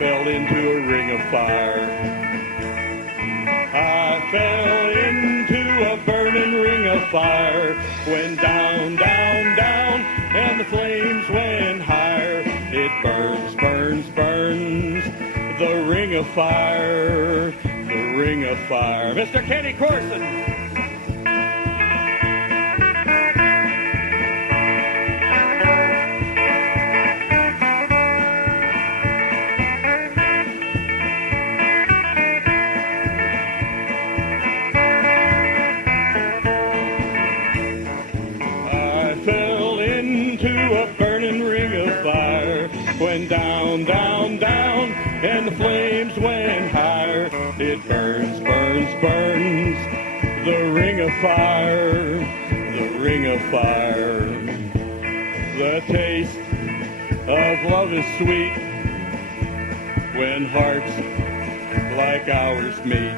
fell into a ring of fire. I fell into a burning ring of fire. Went down, down, down, and the flames went higher. It burns, burns, burns, the ring of fire, the ring of fire. Mr. Kenny Corson. Went down, down, down, and the flames went higher. It burns, burns, burns, the ring of fire, the ring of fire. The taste of love is sweet when hearts like ours meet.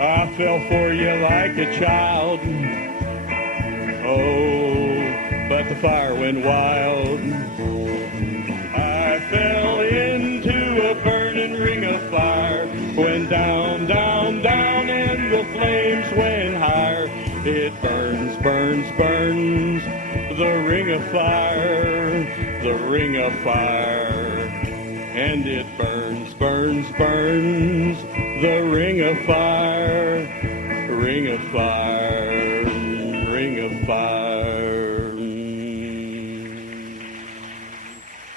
I fell for you like a child, oh, but the fire went wild. I fell into a burning ring of fire. Went down, down, down, and the flames went higher. It burns, burns, burns, the ring of fire, the ring of fire. And it burns, burns, burns, the ring of fire, ring of fire, ring of fire.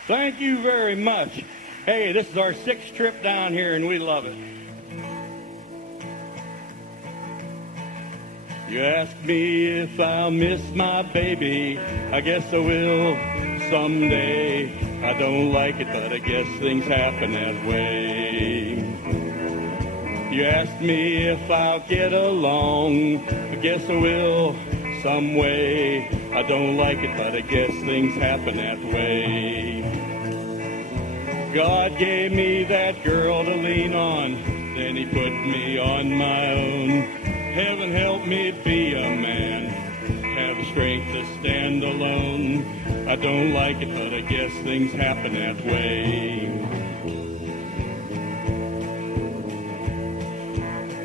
Thank you very much. Hey, this is our 6th trip down here, and we love it. You ask me if I'll miss my baby. I guess I will someday. I don't like it, but I guess things happen that way. You ask me if I'll get along. I guess I will some way. I don't like it, but I guess things happen that way. God gave me that girl to lean on, then he put me on my own. Heaven help me be a man, have the strength to stand alone. I don't like it, but I guess things happen that way.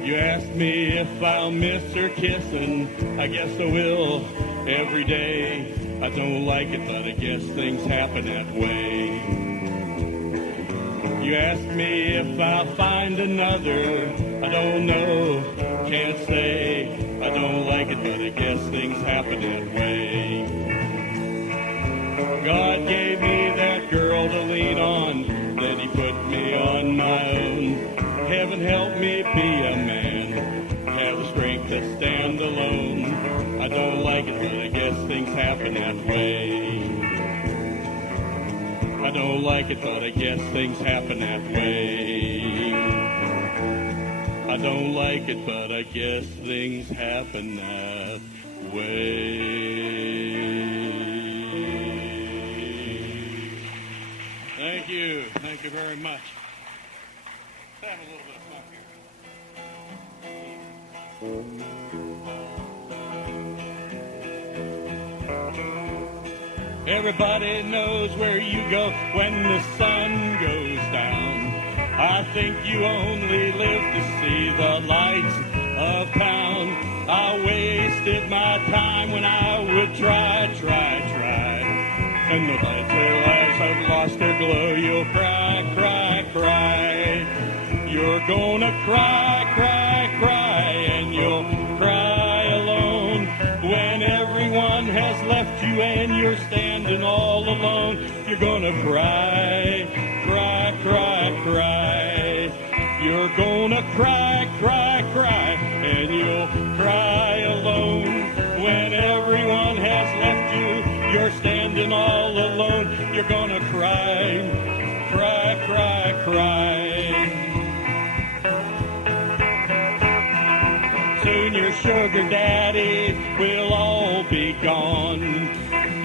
You ask me if I'll miss her kissing. I guess I will every day. I don't like it, but I guess things happen that way. You ask me if I'll find another. I don't know, can't say. I don't like it, but I guess things happen that way. God gave me that girl to lean on, then he put me on my own. Heaven help me be a man, have the strength to stand alone. I don't like it, but I guess things happen that way. I don't like it, but I guess things happen that way. I don't like it, but I guess things happen that way. Thank you. Thank you very much. Let's have a little bit of fun here. Everybody knows where you go when the sun goes down. I think you only live to see the lights of town. I wasted my time when I would try. And the lights her eyes have lost their glow. You'll cry, cry, cry. You're gonna cry, cry, cry. And you'll cry alone when everyone has left you and you're standing all alone. You're gonna cry, cry, cry, cry. You're gonna cry, cry, cry. And you'll cry alone when everyone has left you. You're standing all alone. You're gonna cry, cry, cry, cry. Soon your sugar daddy will all be gone.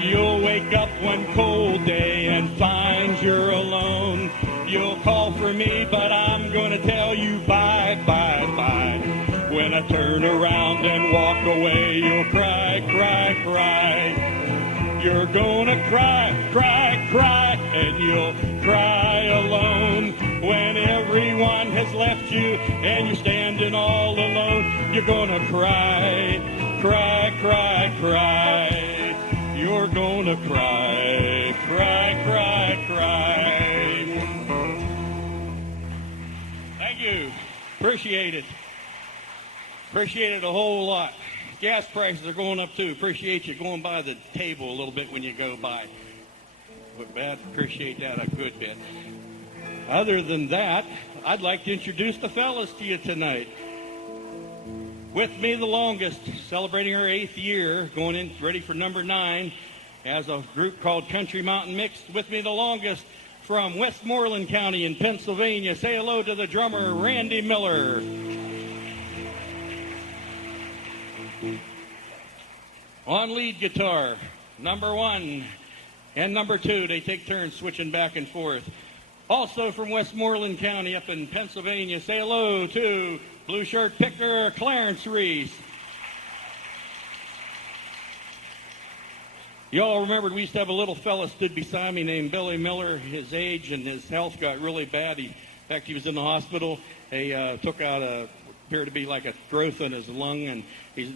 You'll wake up one cold day and find you're alone. You'll call for me, but I'm gonna tell you bye, bye, bye. When I turn around and walk away, you'll cry, cry, cry. You're gonna cry, cry, cry, and you'll cry alone. When everyone has left you and you're standing all alone, you're gonna cry, cry, cry, cry. You're gonna cry, cry, cry, cry. Thank you. Appreciate it. Appreciate it a whole lot. Gas prices are going up too. Appreciate you going by the table a little bit when you go by. But I appreciate that a good bit. Other than that, I'd like to introduce the fellas to you tonight. With me the longest, celebrating our 8th year, going in ready for number 9, as a group called Country Mountain Mix. With me the longest, from Westmoreland County in Pennsylvania. Say hello to the drummer, Randy Miller. On lead guitar, number 1 and number 2. They take turns switching back and forth. Also from Westmoreland County up in Pennsylvania, say hello to blue shirt picker Clarence Reese. You all remembered we used to have a little fella stood beside me named Billy Miller. His age and his health got really bad. In fact, he was in the hospital. They took out appeared to be like a growth in his lung, and we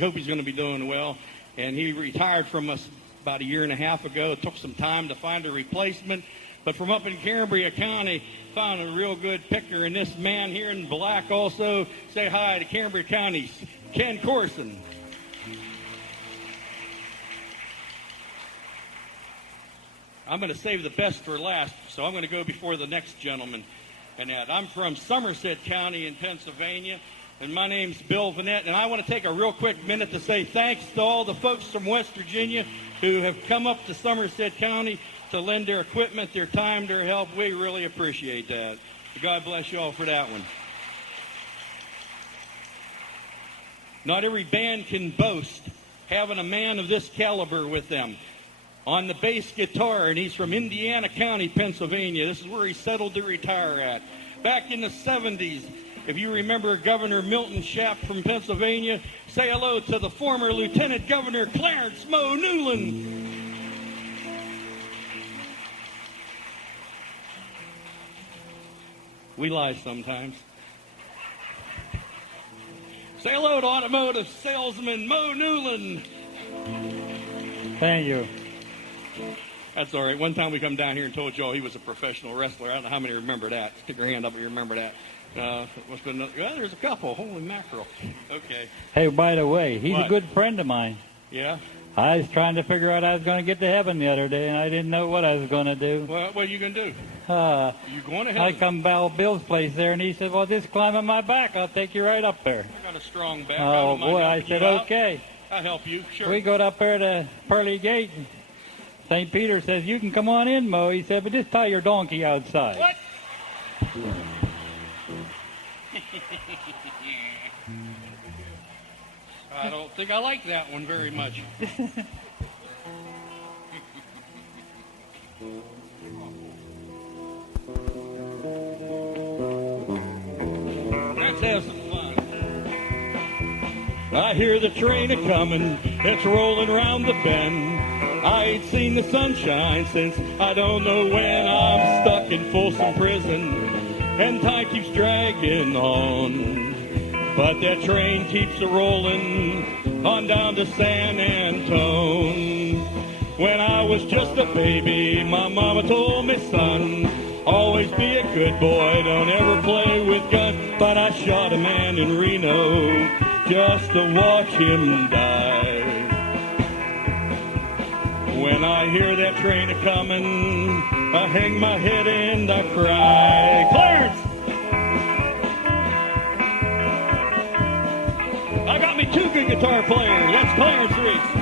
hope he's going to be doing well. And he retired from us about 1.5 years ago. It took some time to find a replacement. But from up in Cambria County, found a real good picker. And this man here in black also, say hi to Cambria County, Ken Corson. I'm going to save the best for last, so I'm going to go before the next gentleman. And I'm from Somerset County in Pennsylvania, and my name's Bill Venet. And I want to take a real quick minute to say thanks to all the folks from West Virginia who have come up to Somerset County to lend their equipment, their time, their help. We really appreciate that. God bless you all for that one. Not every band can boast having a man of this caliber with them. On the bass guitar, and he's from Indiana County, Pennsylvania. This is where he settled to retire at. Back in the 70s, if you remember Governor Milton Schaap from Pennsylvania, say hello to the former Lieutenant Governor Clarence Mo Newland. We lie sometimes. Say hello to automotive salesman Mo Newland. Thank you. That's all right. One time we come down here and told Joe he was a professional wrestler. I don't know how many remember that. Stick your hand up if you remember that. Must been another, well, there's a couple. Holy mackerel. Okay. Hey, by the way, he's What? a good friend of mine. Yeah? I was trying to figure out I was going to get to heaven the other day, and I didn't know what I was going to do. Well, what are you going to do? You going to I heaven? come by Bill's place there, and he said, well, just climb on my back. I'll take you right up there. I got a strong back. Oh, don't mind boy, I helping said, you out. okay. I'll help you. Sure. We got up there to Pearly Gate, and St. Peter says, you can come on in, Mo. He said, but just tie your donkey outside. What? I don't think I like that one very much. Let's have some fun. I hear the train a-comin', it's rolling round the bend. I ain't seen the sunshine since I don't know when. I'm stuck in Folsom Prison, and time keeps dragging on. But that train keeps a-rolling on down to San Antone. When I was just a baby, my mama told me, son, always be a good boy, don't ever play with guns. But I shot a man in Reno just to watch him die. When I hear that train a-comin', I hang my head and I cry. Clarence! I got me 2 good guitar players. That's Clarence Reese.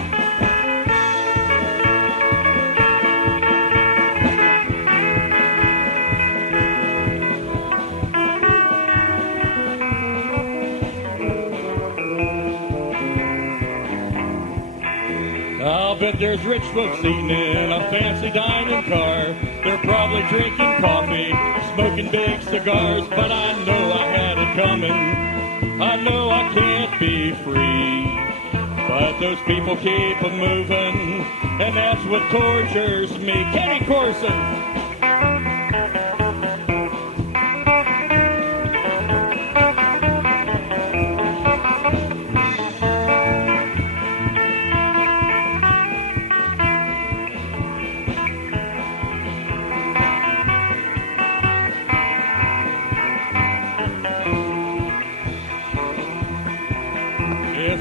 I'll bet there's rich folks eating in a fancy dining car. They're probably drinking coffee, smoking big cigars. But I know I had it coming. I know I can't be free. But those people keep a moving, and that's what tortures me. Kenny Corson.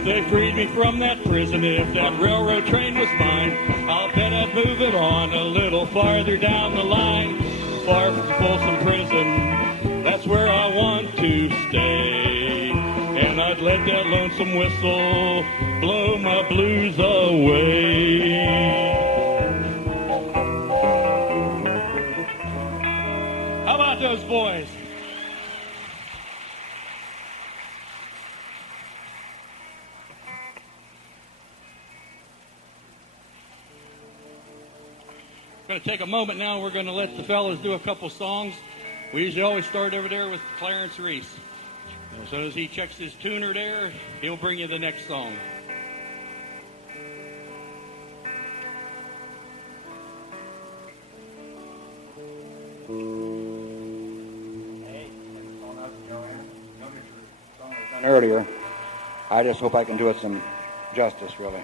They freed me from that prison. If that railroad train was mine, I'll bet I'd move it on a little farther down the line. Far from Folsom Prison, that's where I want to stay. And I'd let that lonesome whistle blow my blues away. How about those boys? Going to take a moment now. We're going to let the fellas do a couple songs. We usually always start over there with Clarence Reese. So as he checks his tuner there, he'll bring you the next song. Earlier, I just hope I can do it some justice, really.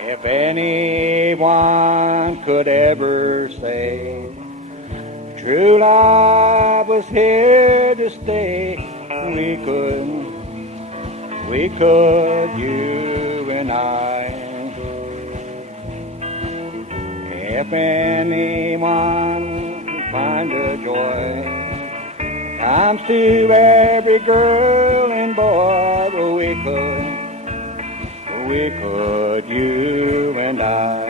If anyone could ever say true love was here to stay, we could, you and I. If anyone can find a joy comes to every girl and boy, we could, you and I.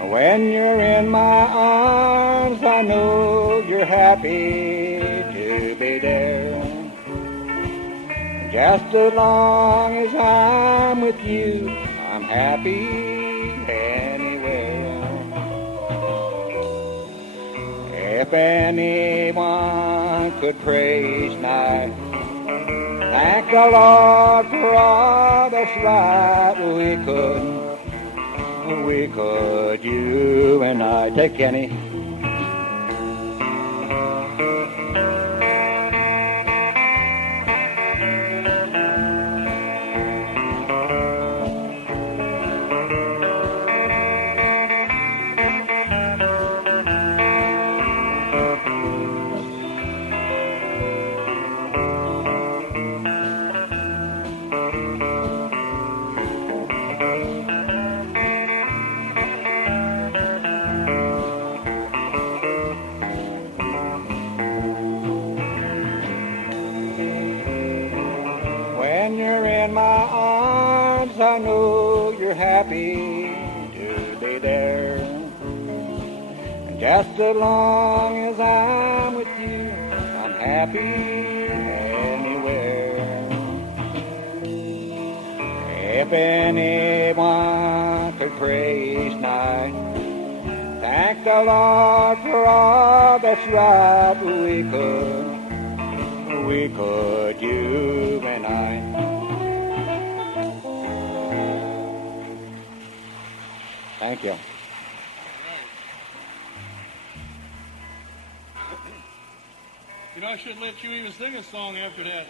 When you're in my arms, I know you're happy to be there. Just as long as I'm with you, I'm happy anywhere. If anyone could praise night, thank the Lord for all that's right. We could, you and I. Take Kenny. I know you're happy to be there. And just as long as I'm with you, I'm happy anywhere. If anyone could praise night, thank the Lord for all that's right. We could, you and I. Thank you. You know, I shouldn't let you even sing a song after that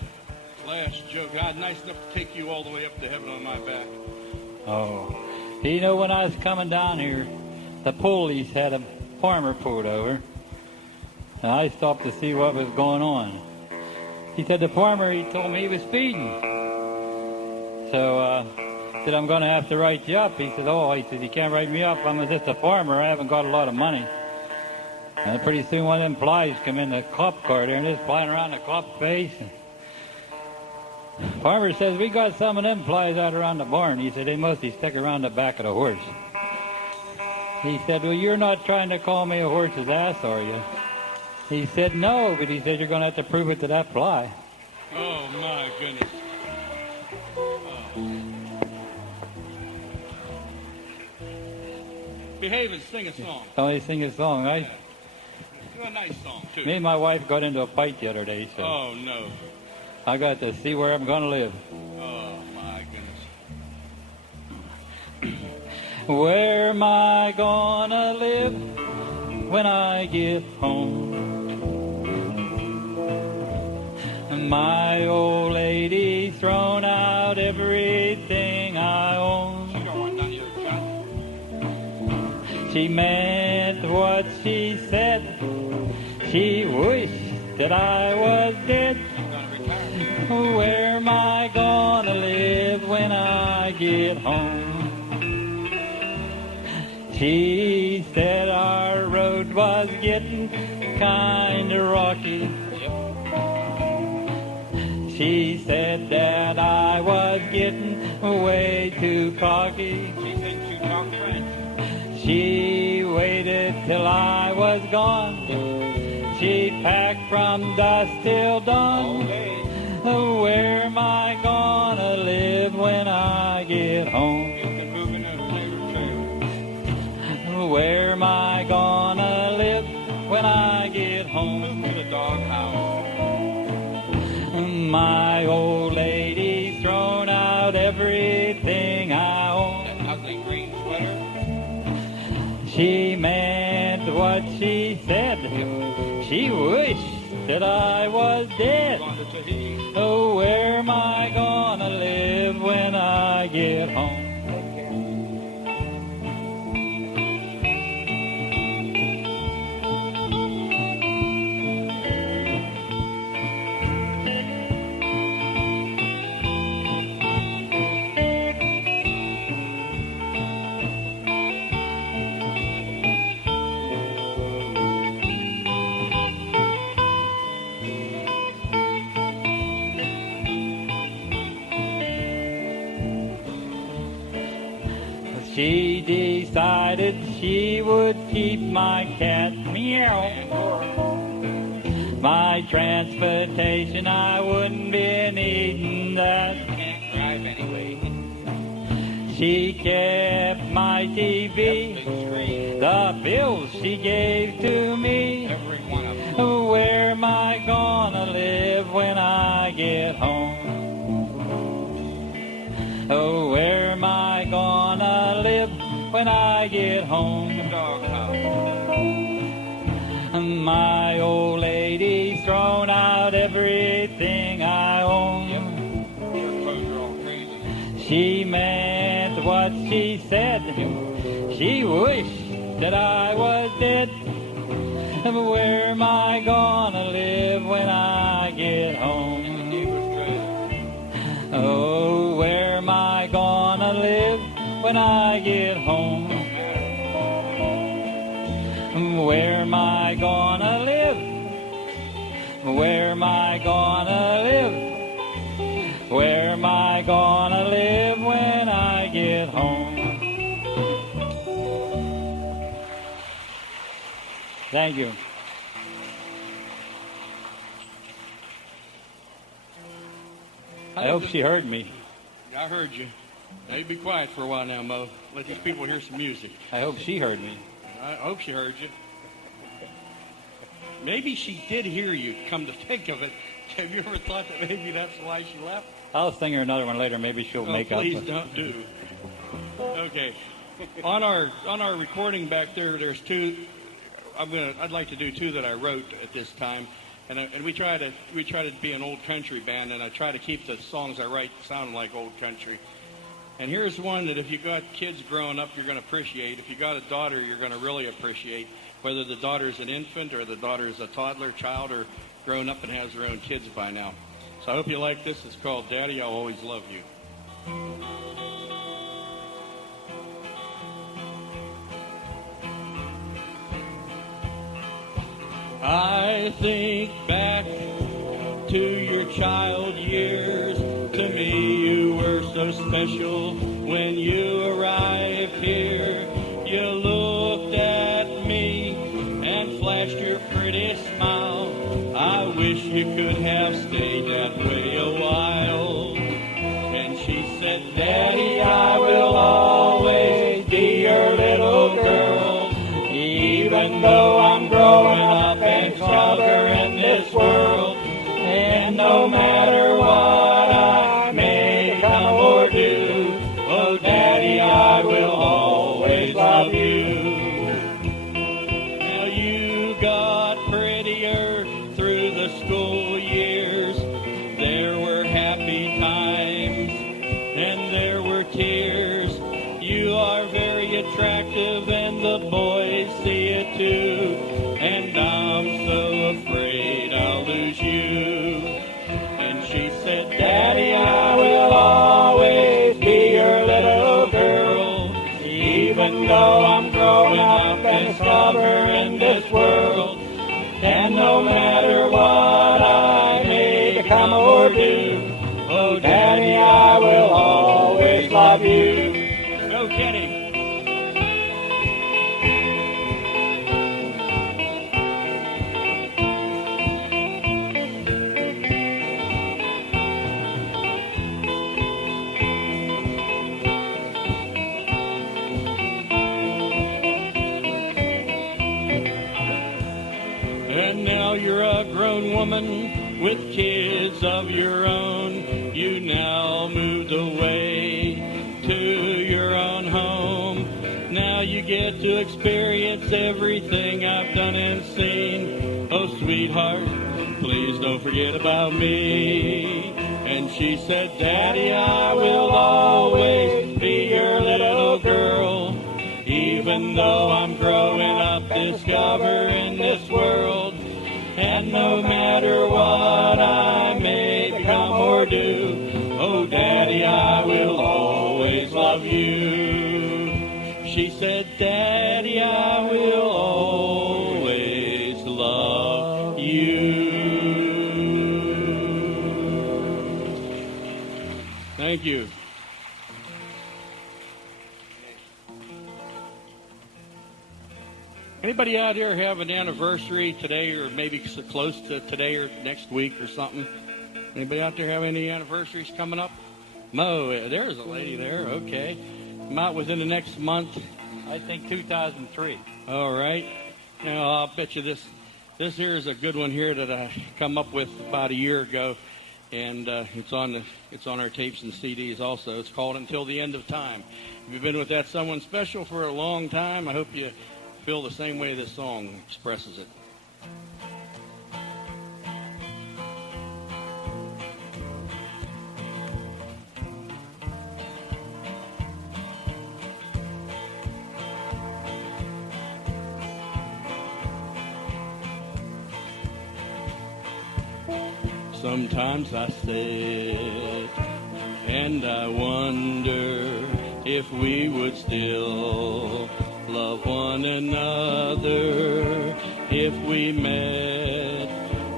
last joke. God, nice enough to take you all the way up to heaven on my back. Oh. You know, when I was coming down here, the police had a farmer pulled over. And I stopped to see what was going on. He said the farmer, he told me he was speeding. So, said, I'm going to have to write you up. He said, he said, you can't write me up. I'm just a farmer. I haven't got a lot of money. And pretty soon one of them flies come in the cop car there and just flying around the cop's face. And farmer says, we got some of them flies out around the barn. He said, they mostly stick around the back of the horse. He said, well, you're not trying to call me a horse's ass, are you? He said, no, but he said, you're going to have to prove it to that fly. Oh, my goodness. Behave and sing a song. Only sing a song, right? Yeah. Do a nice song, too. Me and my wife got into a fight the other day, so. Oh, no. I got to see where I'm going to live. Oh, my goodness. Where am I going to live when I get home? My old lady's thrown out everything I own. She don't want none of your junk. She meant what she said. She wished that I was dead. She's gonna retire. Where am I gonna live when I get home? She said our road was getting kinda rocky. She said that I was getting way too cocky. She thinks you talk French. She waited till I was gone. She packed from dusk till All dawn. day. Where am I gonna live when I get home? You can move in a trailer. Where am I gonna live when I get home? Move to the doghouse. My old lady's thrown out everything I own. That ugly green sweater. She meant what she said. She wished that I was dead. Gone to Tahiti. Oh, where am I gonna live when I get home? She decided she would keep my cat, meow. My transportation, I wouldn't be needing that. Can't drive anyway. She kept my TV, the bills she gave to me. Every one of them. Where am I gonna live when I get home? Oh, where am I gonna live when I get home? Doghouse. My old lady's thrown out everything I own. Your clothes are all crazy. She meant what she said. She wished that I was dead. Where am I gonna live when I get home? Oh, where am I gonna live when I get home? Where am I gonna live? Where am I gonna live? Where am I gonna live when I get home? Thank you. I hope she heard me. I heard you. Now you be quiet for a while now, Mo. Let these people hear some music. I hope she heard me. I hope she heard you. Maybe she did hear you, come to think of it. Have you ever thought that maybe that's why she left? I'll sing her another one later. Maybe she'll Oh, make up. please don't do. Okay. On our recording back there, there's two. I'd like to do two that I wrote at this time, and we try to be an old country band, and I try to keep the songs I write sounding like old country. And here's one that if you got kids growing up, you're going to appreciate. If you got a daughter, you're going to really appreciate. Whether the daughter's an infant or the daughter's a toddler, child, or grown up and has her own kids by now. So I hope you like this. It's called Daddy, I'll Always Love You. I think back to your child years. To me, you were so special when you arrived here. You looked at me and flashed your pretty smile. I wish you could have stayed that way a while. And she said, Daddy, I will always be your little girl, even though I'm growing up and stronger in this world. And no matter come or do. Oh, Daddy, I will always love you. Go, Kenny. And now you're a grown woman with kids of your own. You now moved away to your own home. Now you get to experience everything I've done and seen. Oh, sweetheart, please don't forget about me. And she said, Daddy, I will always be your little girl. Even though I'm growing up, discovering this world. And no matter what I may become or do, oh, Daddy, I will always love you. She said, Daddy, I will always love you. Thank you. Anybody out here have an anniversary today or maybe so close to today or next week or something? Anybody out there have any anniversaries coming up? Mo, there's a lady there. Okay. Come out within the next month. I think 2003. All right. Now, I'll bet you this here is a good one here that I come up with about a year ago. And it's on our tapes and CDs also. It's called Until the End of Time. If you've been with that someone special for a long time, I hope you feel the same way this song expresses it. Sometimes I sit and I wonder if we would still love one another if we met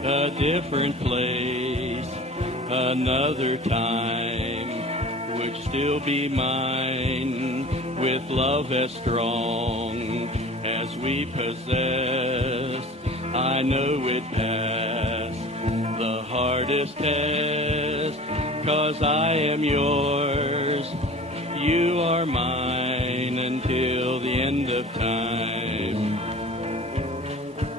a different place, another time would still be mine with love as strong as we possess. I know it passed the hardest test, 'cause I am yours, you are mine until the end of time.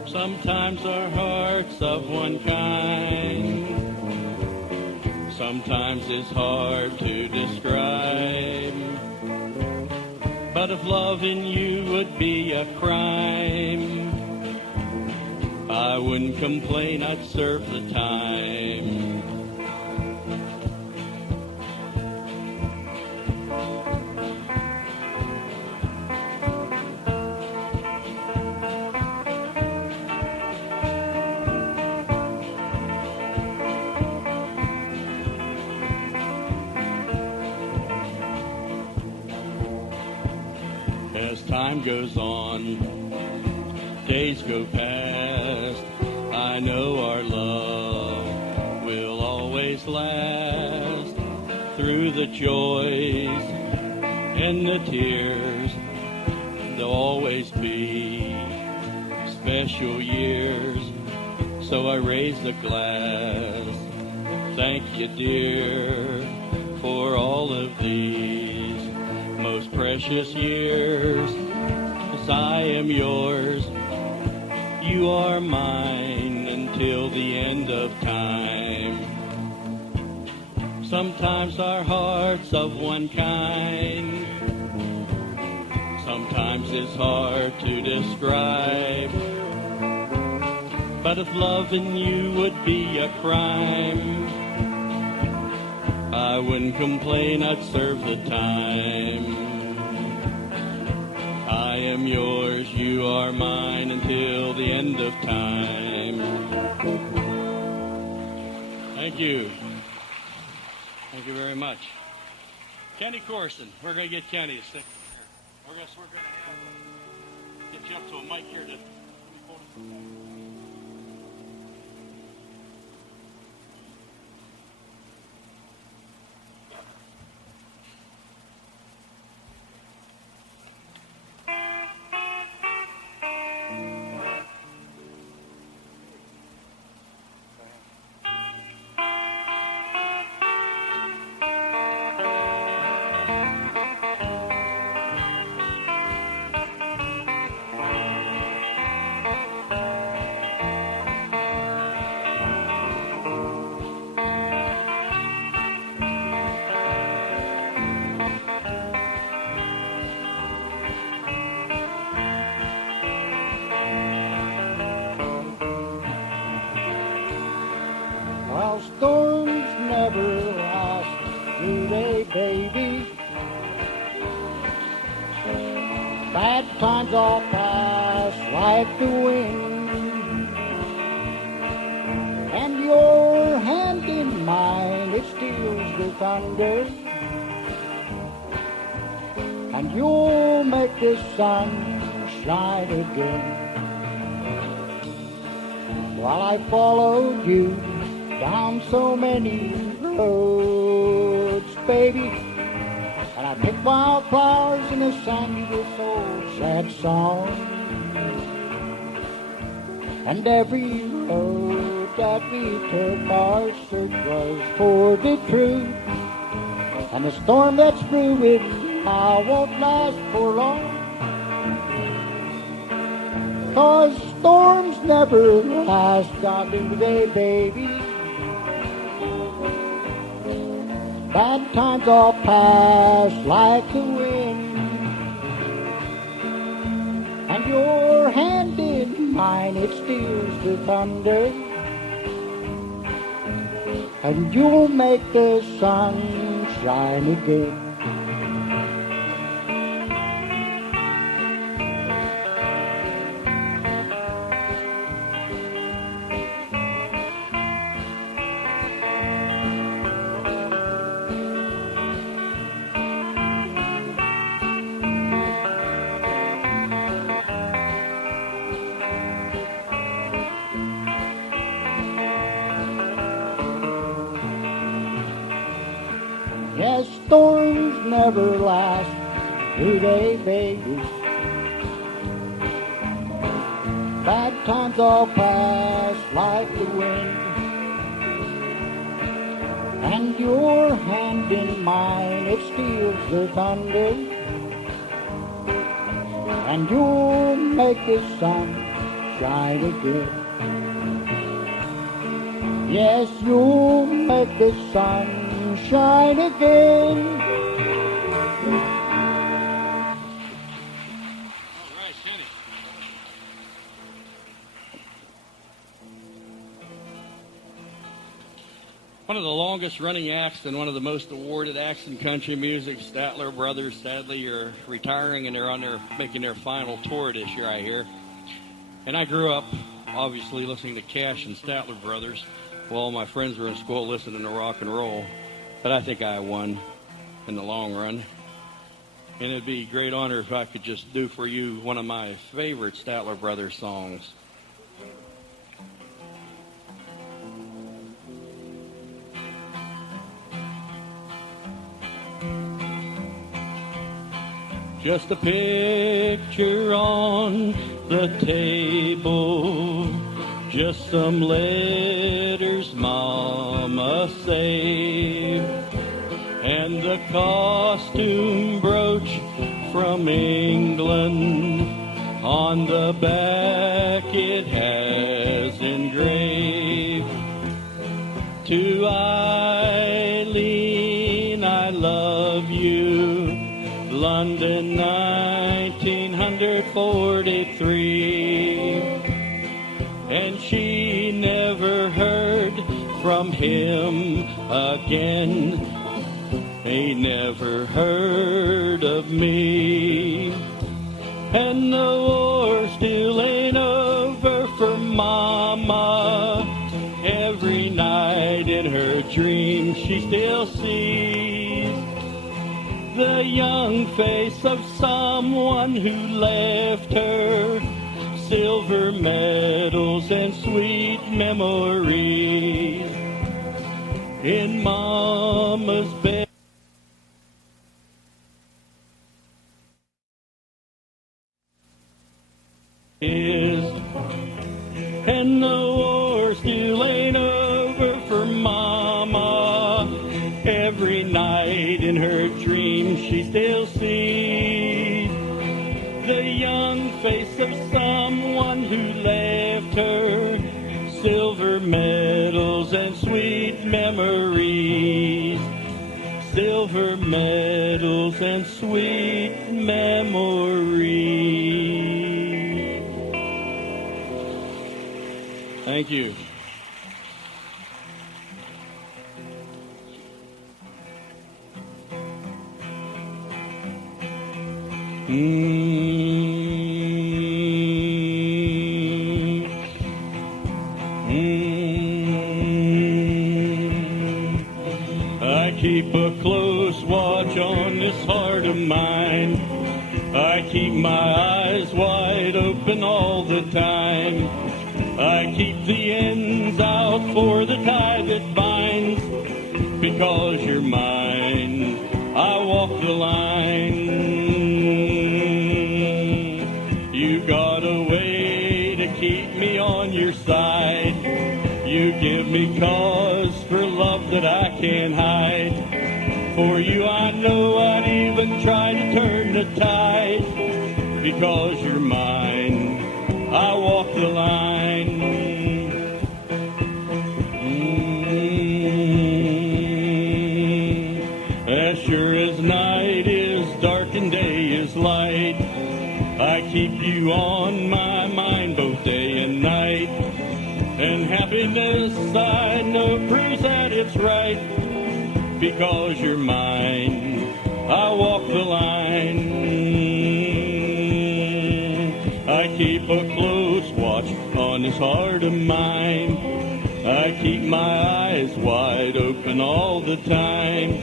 Sometimes our hearts of one kind, sometimes it's hard to describe. But if loving you would be a crime, I wouldn't complain, I'd serve the time. As time goes on, days go past, I know our love will always last. Through the joys and the tears, there'll always be special years. So I raise a glass, thank you dear, for all of these most precious years. 'Cause I am yours, you are mine until the end of time. Sometimes our hearts of one kind, sometimes it's hard to describe. But if loving you would be a crime, I wouldn't complain, I'd serve the time. I am yours, you are mine until the end of time. Thank you. Thank you very much. Kenny Corson, we're going to get Kenny to sit. We're going to get you up to a mic here to... Well, storms never last, do they, baby? Bad times all pass like the wind, and your hand in mine, it steals the thunder, and you'll make the sun shine again. While I followed you down so many roads, baby, and I picked wildflowers and I sang you this old sad song. And every road that we took, our search was for the truth. And the storm that's brewing now won't last for long, 'cause storms never last, now do they, baby? Bad times all pass like the wind, and your hand in mine, it steals the thunder, and you'll make the sun shine again. Yes, storms never last, do they, baby? Bad times all pass like the wind, and your hand in mine, it steals the thunder, and you'll make the sun shine again. Yes, you'll make the sun shine again. All right, Kenny. One of the longest running acts and one of the most awarded acts in country music, Statler Brothers, sadly are retiring, and they're making their final tour this year, I hear. And I grew up, obviously, listening to Cash and Statler Brothers while all my friends were in school listening to rock and roll. But I think I won in the long run. And it'd be a great honor if I could just do for you one of my favorite Statler Brothers songs. Just a picture on the table, just some letters Mama saved, and the costume brooch from England. On the back it has engraved, to Eileen, I love you, London 1943. And she never heard from him again. He never heard of me. And the war still ain't over for Mama. Every night in her dreams she still sees the young face of someone who left her silver medals and sweet memories in Mama's bed. And the war still ain't over for Mama. Every night in her dreams she still sees the young face of someone who left her silver medals and sweet memories. Silver medals and sweet memories. Thank you. I keep a close watch on this heart of mine. I keep my eyes wide open all the time. I keep the ends out for the tie that binds. Because you're mine, I walk the line. You got a way to keep me on your side. You give me cause for love that I can't hide. For you I know I'd even try to turn the tide. Because you're mine, I walk the line. As sure as night is dark and day is light, I keep you on my mind both day and night. And happiness I know proves that it's right. Because you're mine, I walk the line. I keep a close watch on this heart of mine. I keep my eyes wide open all the time.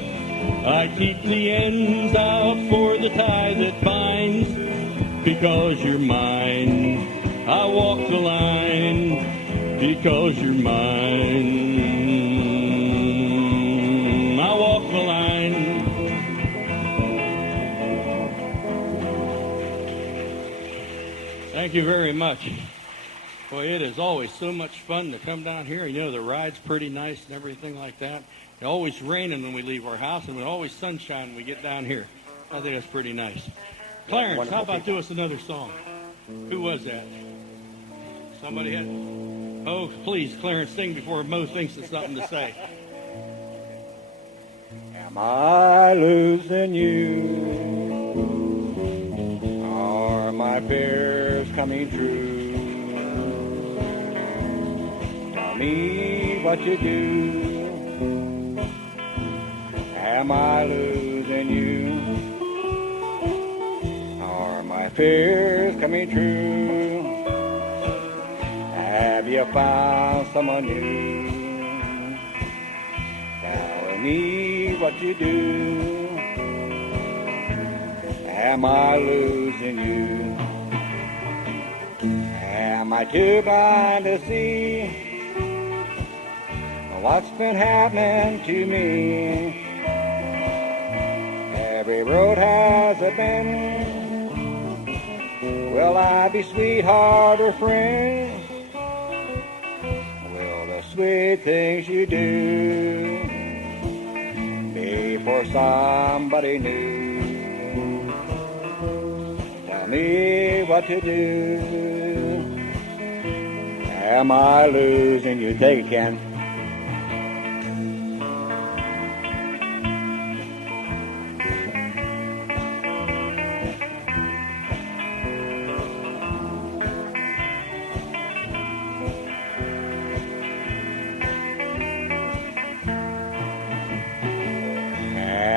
I keep the ends out for the tie that binds. Because you're mine, I walk the line. Because you're mine, I walk the line. Thank you very much. Boy, it is always so much fun to come down here. You know, the ride's pretty nice and everything like that. It's always raining when we leave our house, and it's always sunshine when we get down here. I think that's pretty nice. Clarence, how about do us another song? Who was that? Somebody had... Oh, please, Clarence, sing before Mo thinks of something to say. Am I losing you? Are my fears coming true? Tell me what you do. Am I losing you? Are my fears coming true? Have you found someone new? Tell me what you do. Am I losing you? Am I too blind to see what's been happening to me? Every road has a bend. Will I be sweetheart or friend? Sweet things you do be for somebody new. Tell me what to do. Am I losing you? Take it, Ken.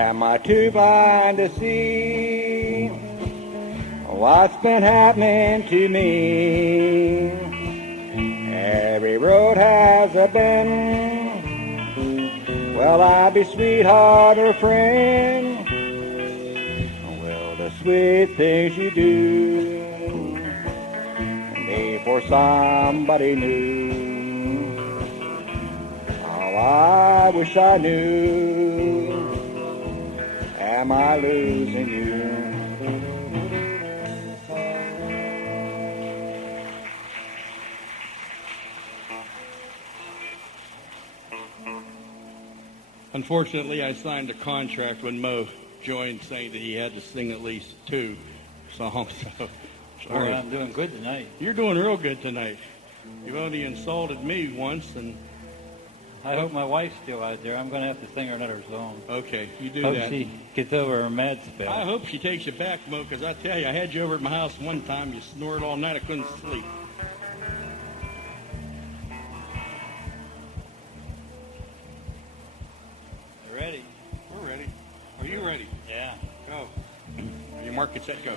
Am I too blind to see what's been happening to me? Every road has a bend. Will I be sweetheart or friend? Will the sweet things you do be for somebody new? Oh, I wish I knew. Am I losing you? Unfortunately, I signed a contract when Mo joined saying that he had to sing at least 2 songs. So, sorry. Well, I'm doing good tonight. You're doing real good tonight. You've only insulted me once, and I hope my wife's still out there. I'm going to have to sing her another song. okay, you do Hope that. she gets over her mad spell. I hope she takes you back, Mo, because I tell you, I had you over at my house one time. You snored all night. I couldn't sleep. Ready? We're ready. Are you ready? Yeah. Go. You Mark, get set, go.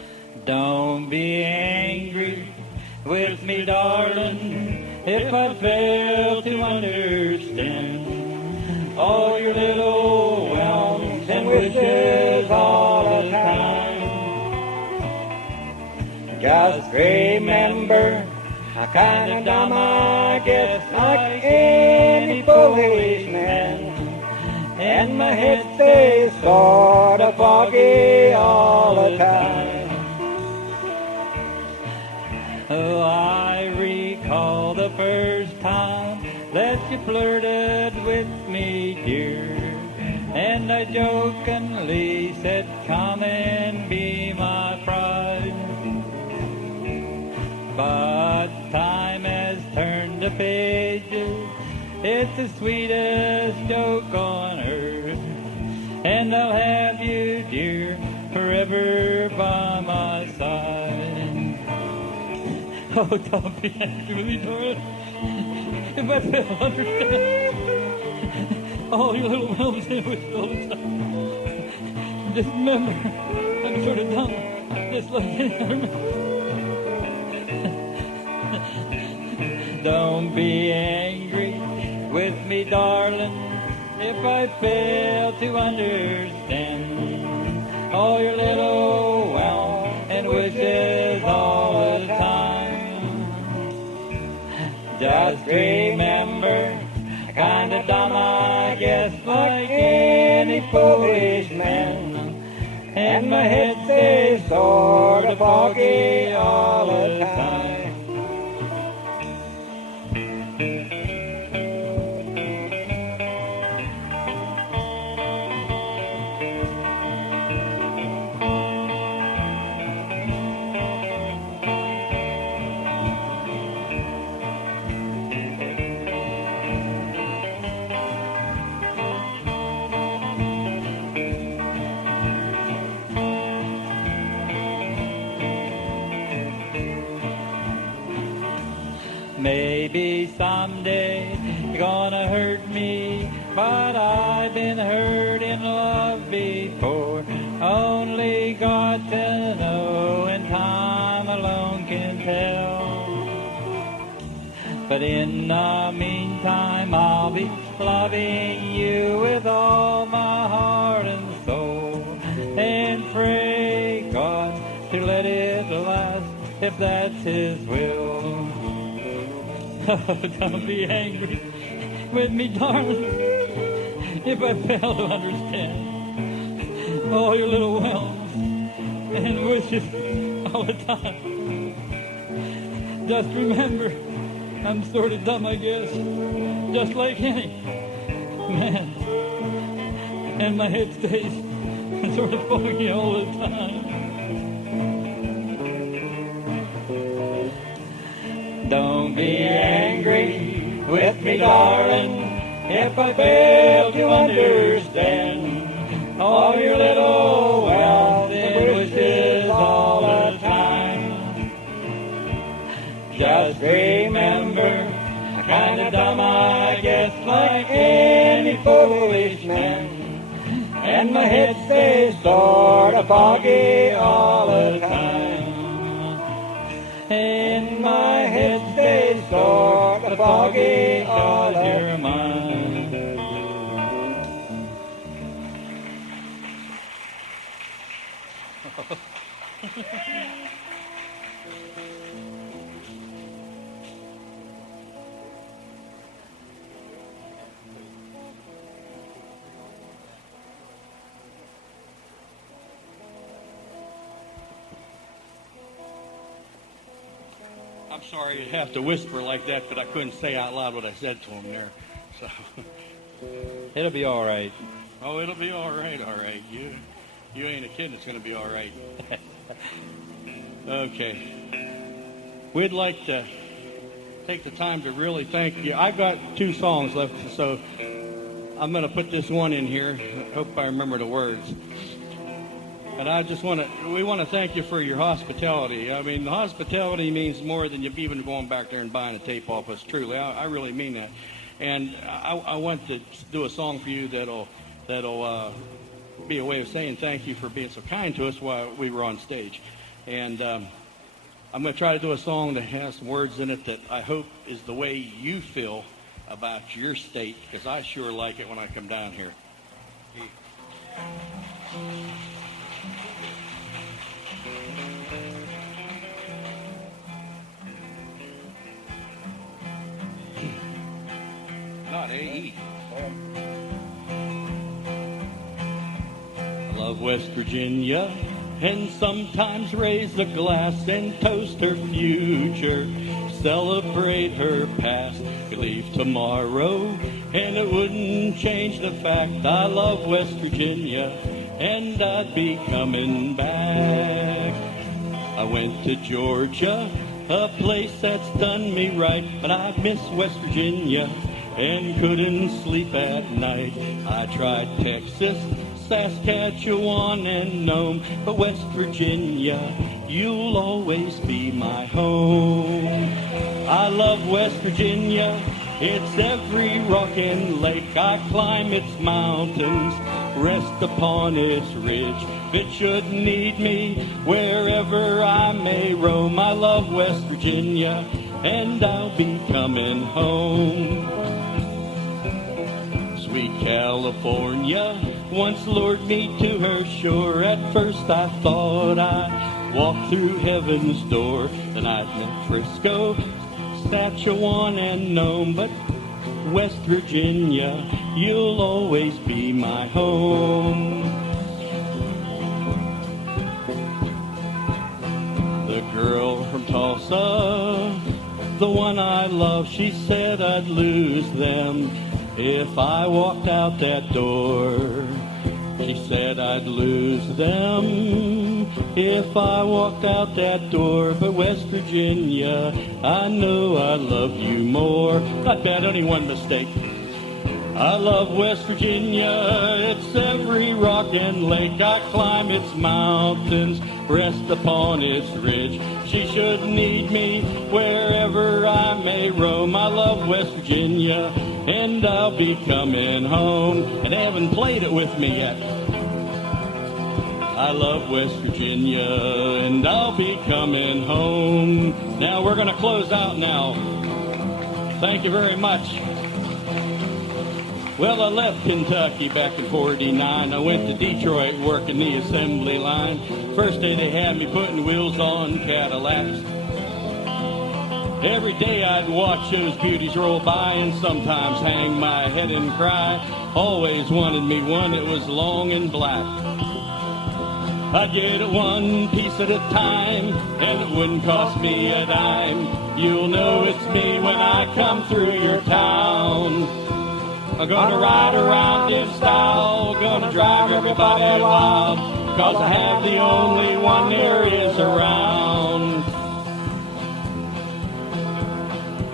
Don't be angry with me, darling, if I fail to understand all your little wants and wishes all the time. Just remember, I'm kind of dumb, I guess, like any foolish man. And my head stays sort of foggy all the time. Oh, I recall the first time that you flirted with me, dear, and I jokingly said, come and be my bride. But time has turned the pages, it's the sweetest joke on earth, and I'll have you, dear, forever by my side. Oh, don't be angry with me, darling, if I fail to understand all your little whims and wishes all the time. Just remember, I'm sort of dumb, just like any other man. Don't be angry with me, darling, if I fail to understand all your little wants and wishes all the time. Just remember, kind of dumb, I guess, like any foolish man, and my head stays sort of foggy all the time. Maybe someday you're gonna hurt me, but I've been hurt in love before. Only God to know, and time alone can tell. But in the meantime, I'll be loving you with all my heart and soul, and pray God to let it last if that's His will. Oh, don't be angry with me, darling, if I fail to understand all your little whims and wishes all the time. Just remember, I'm sort of dumb, I guess, just like any man, and my head stays sort of foggy all the time. Don't be angry with me, darling, if I fail to understand all your little wants and wishes all the time. Just remember, I'm kind of dumb, I guess, like any foolish man, and my head stays sort of foggy all the time. And my head stays sort of foggy all your mind. I'm sorry you have to whisper like that, but I couldn't say out loud what I said to him there. So. It'll be all right. Oh, it'll be all right, all right. You ain't a kid that's going to be all right. Okay. We'd like to take the time to really thank you. I've got 2 songs left, so I'm going to put this one in here. I hope I remember the words. And I just we want to thank you for your hospitality. I mean, the hospitality means more than you even going back there and buying a tape off us, truly. I really mean that. And I want to do a song for you that'll be a way of saying thank you for being so kind to us while we were on stage. And I'm going to try to do a song that has some words in it that I hope is the way you feel about your state, because I sure like it when I come down here. Not A-E. I love West Virginia, and sometimes raise a glass and toast her future, celebrate her past. We leave tomorrow, and it wouldn't change the fact I love West Virginia, and I'd be coming back. I went to Georgia, a place that's done me right, but I miss West Virginia and couldn't sleep at night. I tried Texas, Saskatchewan, and Nome, but West Virginia, you'll always be my home. I love West Virginia, it's every rock and lake. I climb its mountains, rest upon its ridge. If it should need me, wherever I may roam, I love West Virginia, and I'll be coming home. Sweet California once lured me to her shore. At first I thought I walked through heaven's door. Then I'd met Frisco, Saskatchewan, and Nome, but West Virginia, you'll always be my home. The girl from Tulsa, the one I love, she said I'd lose them if I walked out that door. She said I'd lose them if I walked out that door. But West Virginia, I know I love you more. Not bad, only one mistake. I love West Virginia, it's every rock and lake. I climb its mountains, rest upon its ridge. She should need me wherever I may roam. I love West Virginia, and I'll be coming home. And they haven't played it with me yet. I love West Virginia, and I'll be coming home. Now we're going to close out now. Thank you very much. Well, I left Kentucky back in '49. I went to Detroit working the assembly line. First day they had me putting wheels on Cadillacs. Every day I'd watch those beauties roll by and sometimes hang my head and cry. Always wanted me one that was long and black. I'd get it one piece at a time, and it wouldn't cost me a dime. You'll know it's me when I come through your town. I'm gonna ride around in style, gonna drive everybody wild, 'cause I have the only one there is around.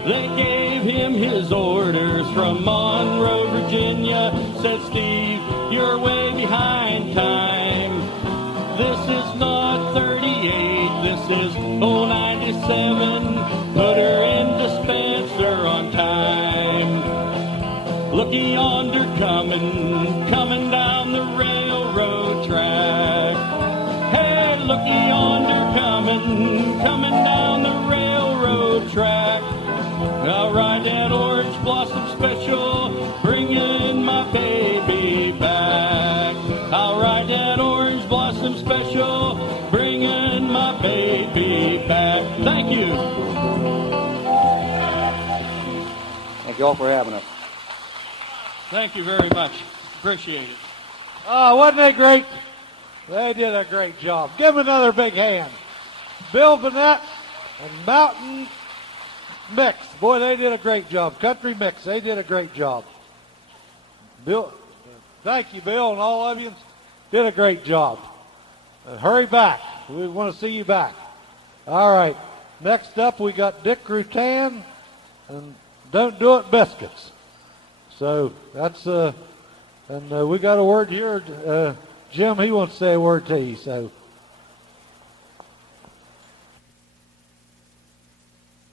They gave him his orders from Monroe, Virginia, said, Steve, you're way behind time. This is not 38, this is 97, put her in dispenser on time. Looky yonder coming down the railroad track. Hey, looky yonder coming down the railroad track. I'll ride that orange blossom special, bringing my baby back. I'll ride that orange blossom special, bringing my baby back. Thank you. Thank you all for having us. Thank you very much. Appreciate it. Oh, wasn't they great? They did a great job. Give them another big hand. Bill Venet and Mountain Mix. Boy, they did a great job. Country Mix, they did a great job. Bill, thank you, Bill, and all of you did a great job. Hurry back. We want to see you back. All right. Next up, we got Dick Rutan and Don't Do It Biscuits. So that's, and we got a word here. Jim, he wants to say a word to you, so.